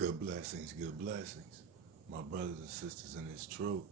Good blessings, good blessings. My brothers and sisters in this truth,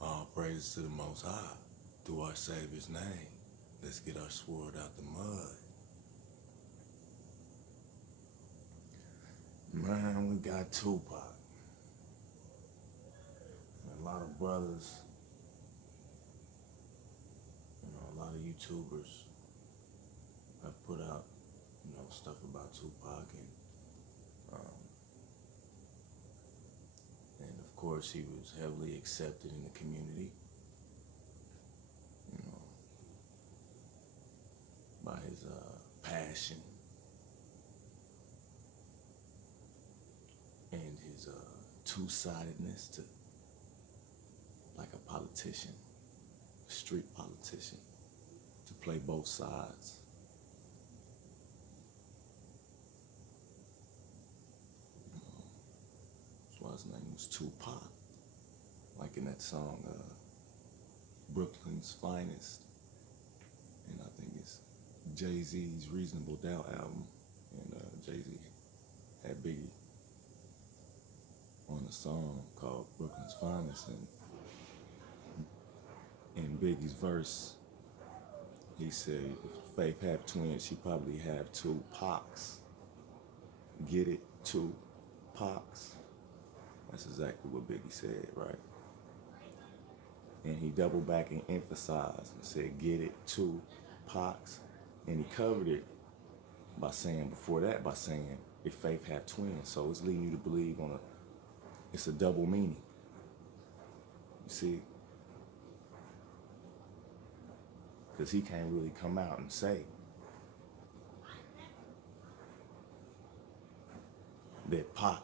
all praises to the Most High. Through our Savior's name, let's get our sword out the mud. Man, we got Tupac. And a lot of brothers, a lot of YouTubers have put out, stuff about Tupac and of course he was heavily accepted in the community, by his passion and his two-sidedness to like a politician, a street politician, to play both sides. That's why his name was Tupac, like in that song, Brooklyn's Finest, and I think it's Jay-Z's Reasonable Doubt album, and Jay-Z had Biggie on a song called Brooklyn's Finest, and in Biggie's verse, he said, if Faith have twins, she probably have two Pacs. Get it? Two Pacs. That's exactly what Biggie said, right? And he doubled back and emphasized and said, get it? Two Pacs. And he covered it by saying, if Faith have twins. So it's leading you to believe it's a double meaning. You see? Because he can't really come out and say that Pac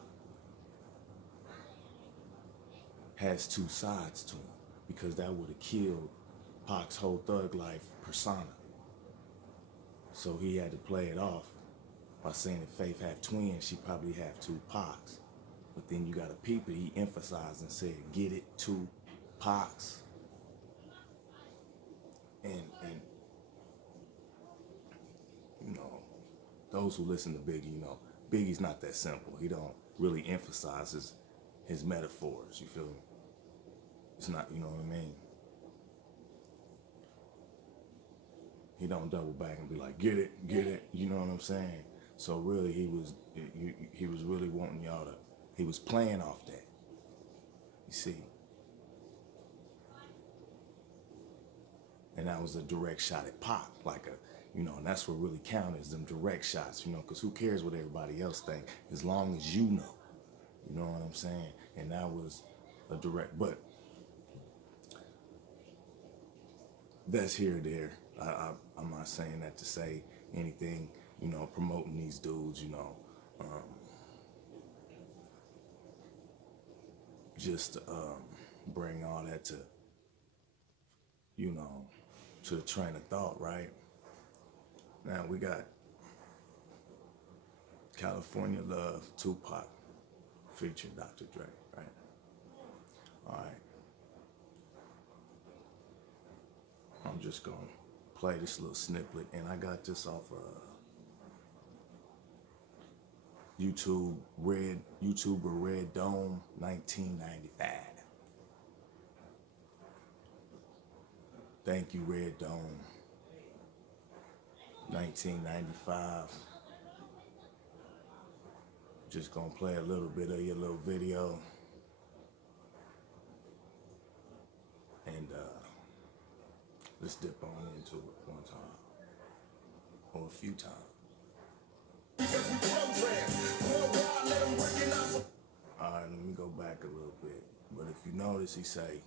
has two sides to him, because that would have killed Pac's whole thug life persona. So he had to play it off by saying if Faith have twins, she probably have two Pacs. But then you got to peep it. He emphasized and said, get it? Two Pacs. And those who listen to Biggie, Biggie's not that simple. He don't really emphasize his metaphors, you feel me? It's not, you know what I mean? He don't double back and be like, get it, you know what I'm saying? So really he was really wanting y'all to, he was playing off that, you see? And that was a direct shot at Pac, and that's what really counts, is them direct shots, because who cares what everybody else think, as long as you know what I'm saying? And that was a direct, but that's here or there. I'm not saying that to say anything, promoting these dudes, just to bring all that to, to the train of thought, right? Now we got California Love, Tupac, featuring Dr. Dre, right? All right. I'm just gonna play this little snippet, and I got this off YouTuber Red Dome 1995. Thank you, Red Dome 1995. Just gonna play a little bit of your little video, and let's dip on into it one time, or a few times. Alright, let me go back a little bit. But if you notice, he say,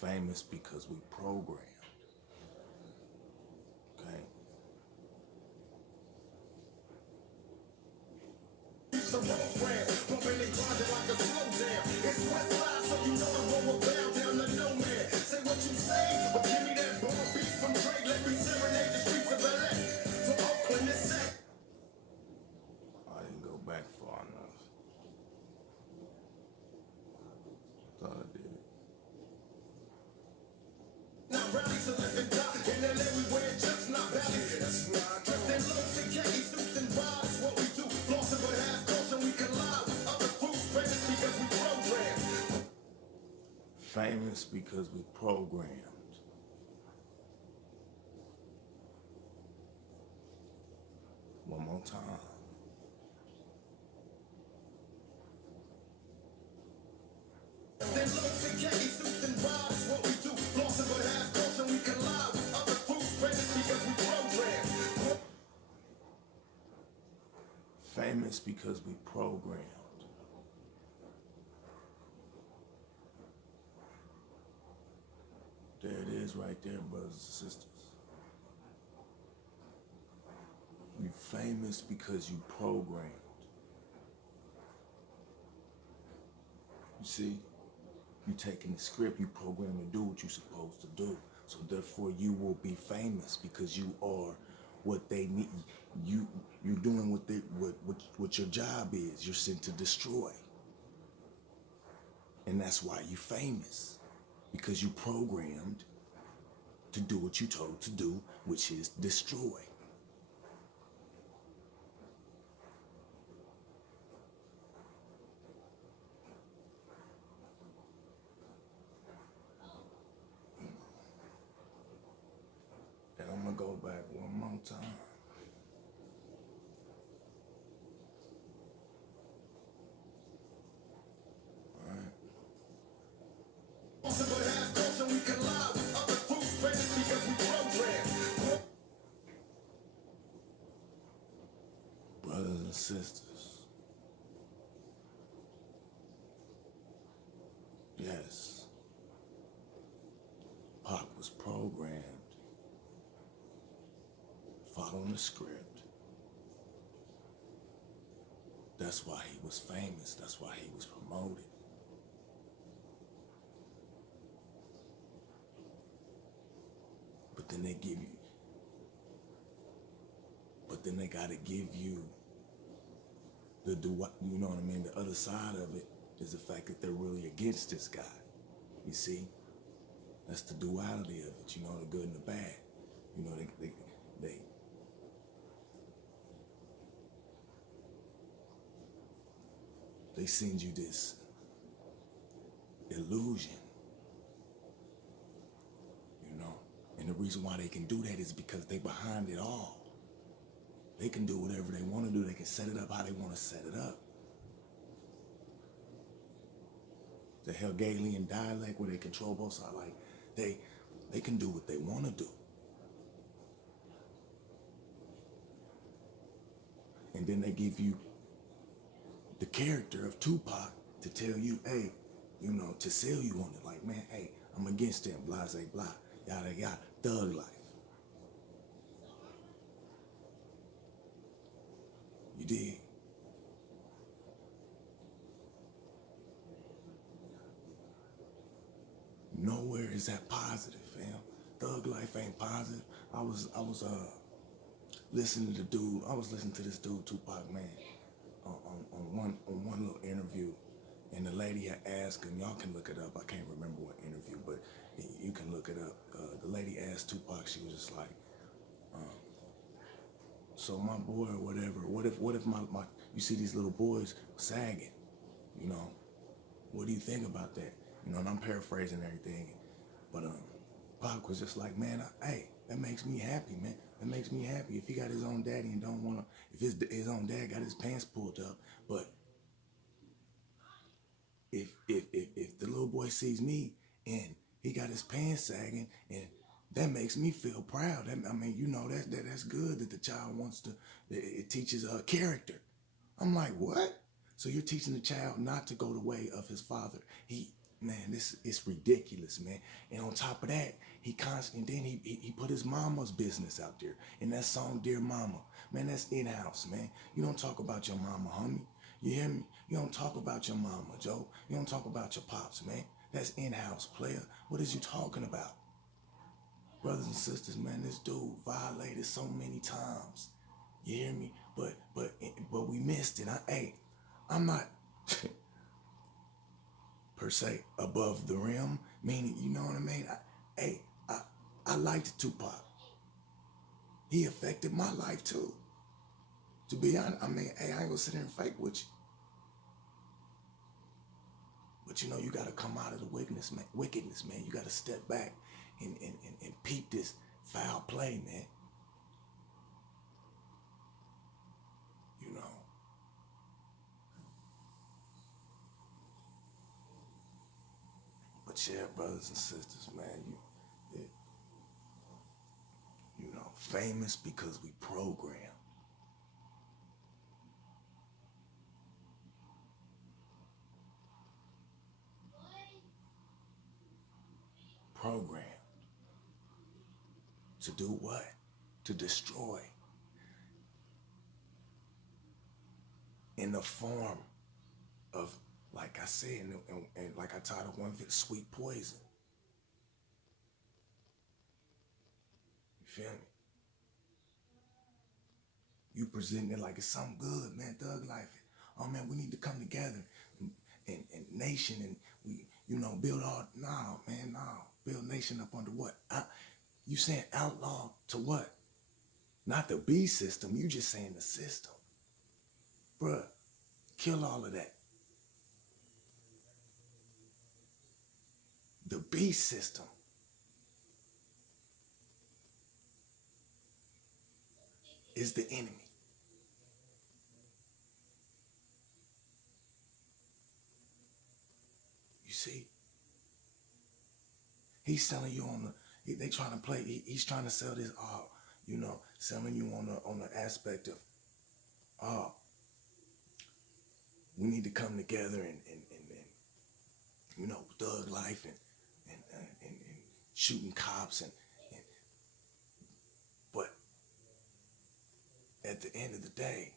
famous because we program. Okay? It's a program, bumping and grinding like a slow jam. It's Westside, so you know I'm going bound down to no man. Say what you say, but give me that bomb beat from Drake. Let me serenade the streets of LA. To Oakland, it's set. I didn't go back far enough. Thought I did. Now rally to live and die. In LA we wear just not valleys. That's not dressed in low, khakis, suits and vibes. What we do, flossing but half caution, we collide with Famous because we programmed. One more time. Famous because we programmed. There it is right there, brothers and sisters. You famous because you programmed. You see, you taking the script, you programmed to do what you're supposed to do. So therefore you will be famous because you are what they need. You're doing what your job is. You're sent to destroy. And that's why you're famous. Because you programmed to do what you told to do, which is destroy. And I'm gonna go back one more time. Brothers and sisters, yes, Pac was programmed, following the script. That's why he was famous. That's why he was promoted. But then they gotta give you you know what I mean? The other side of it is the fact that they're really against this guy. You see? That's the duality of it, you know, the good and the bad. You know, they send you this illusion, you know? And the reason why they can do that is because they behind it all. They can do whatever they want to do. They can set it up how they want to set it up. The Hegelian dialect where they control both sides, like they can do what they want to do. And then they give you the character of Tupac to tell you, hey, you know, to sell you on it. Like, man, hey, I'm against them, blah, blah, blah, yada, yada, thug life. You dig? Nowhere is that positive, fam. Thug life ain't positive. I was listening to this dude, Tupac, man, on one little interview, and the lady had asked him, y'all can look it up, I can't remember what interview, but you can look it up. The lady asked Tupac, she was just like, so my boy or whatever, what if my you see these little boys sagging, you know, what do you think about that? You know, and I'm paraphrasing everything, but Pac was just like, man, hey, that makes me happy, man. That makes me happy. If he got his own daddy and don't wanna, if his own dad got his pants pulled up, but if the little boy sees me and he got his pants sagging, and that makes me feel proud. I mean, you know, that's good that the child wants to. It teaches a character. I'm like, what? So you're teaching the child not to go the way of his father. Man, this is ridiculous, man. And on top of that, he put his mama's business out there in that song, Dear Mama. Man, that's in-house, man. You don't talk about your mama, homie. You hear me? You don't talk about your mama, Joe. You don't talk about your pops, man. That's in-house, player. What is you talking about? Brothers and sisters, man, this dude violated so many times. You hear me? But we missed it. I'm not per se above the rim, meaning, you know what I mean? I liked Tupac. He affected my life too. To be honest, I mean, I ain't gonna sit there and fake with you. But you know, you gotta come out of the wickedness, man. You gotta step back and peep this foul play, man. You know. But yeah, brothers and sisters, man, you know, famous because we program. Programmed to do what? To destroy in the form of, like I said, and like I titled one of it, sweet poison. You feel me? You present it like it's something good, man. Thug life. Oh man, we need to come together and nation, and we, you know, build all. No, man, no. Build nation up under what? You saying outlaw to what? Not the B system. You just saying the system, bruh. Kill all of that. The B system is the enemy. You see? He's selling you on they trying to play, he's trying to sell this, you know, selling you on the aspect of, we need to come together and you know, thug life and shooting cops and but at the end of the day,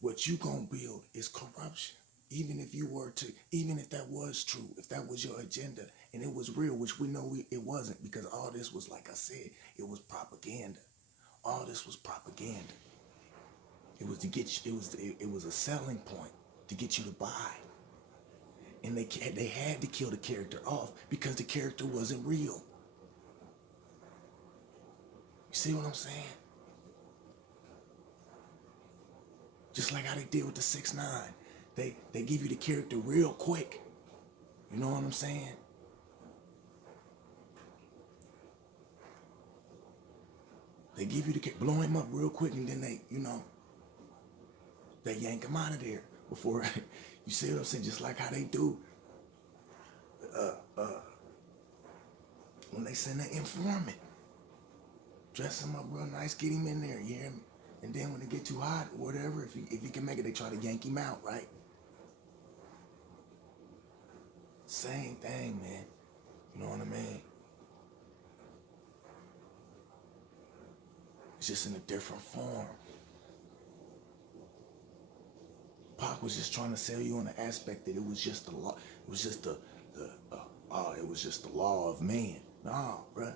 what you gonna build is corruption. Even if that was true, if that was your agenda and it was real, which we know it wasn't, because all this was, like I said, it was propaganda. All this was propaganda. It was to get you, it was a selling point to get you to buy. And they had to kill the character off because the character wasn't real. You see what I'm saying? Just like how they did with the 6ix9ine. They give you the character real quick. You know what I'm saying? They give you blow him up real quick, and then they, you know, they yank him out of there before, you see what I'm saying? Just like how they do when they send an informant. Dress him up real nice, get him in there, you hear me? And then when it get too hot, whatever, if he can make it, they try to yank him out, right? Same thing, man. You know what I mean? It's just in a different form. Pac was just trying to sell you on the aspect that it was just the law. It was just it was just the law of man. Nah, bruh.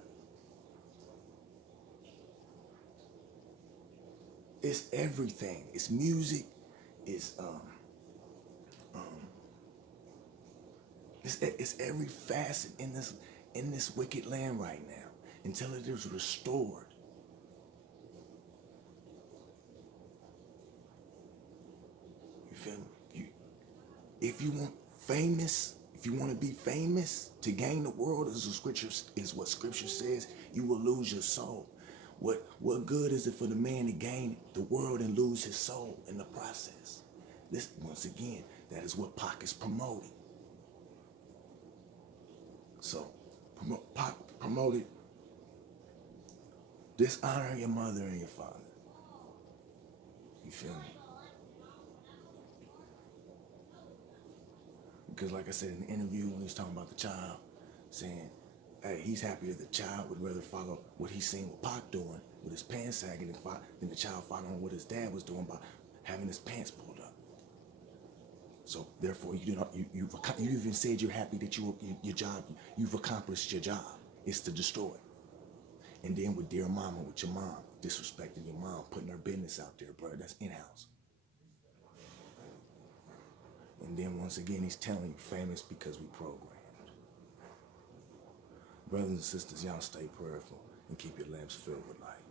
It's everything. It's music. It's it's every facet in this wicked land right now until it is restored. You feel me? If you want famous, if you want to be famous to gain the world, is what scripture says, you will lose your soul. What good is it for the man to gain the world and lose his soul in the process? This, once again, that is what Pac is promoting. So, Pac promoted dishonor your mother and your father. You feel me? Because like I said in the interview when he was talking about the child, saying, hey, he's happy that the child would rather follow what he's seen with Pac doing with his pants sagging than the child following what his dad was doing by having his pants pulled up. So therefore, you even said you're happy that you've accomplished your job. It's to destroy. And then with dear mama, with your mom, disrespecting your mom, putting her business out there, bro, that's in-house. And then once again, he's telling you famous because we programmed. Brothers and sisters, y'all stay prayerful and keep your lamps filled with light.